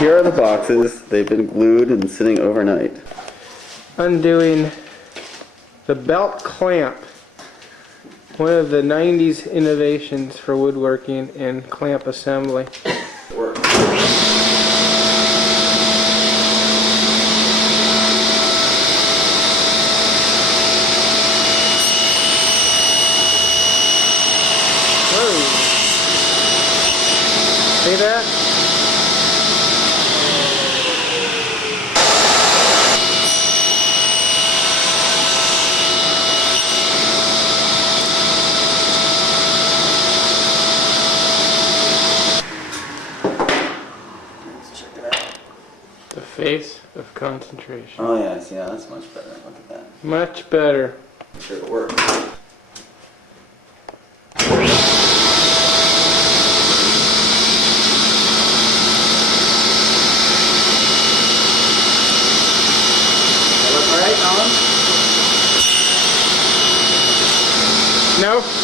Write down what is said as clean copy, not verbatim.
Here are the boxes. They've been glued and sitting overnight. Undoing the belt clamp. One of the 90s innovations for woodworking and clamp assembly. Work. See that? The face of concentration. Oh yes, yeah, that's much better. Look at that. Much better. I'm sure it works. That look right, Alan? No?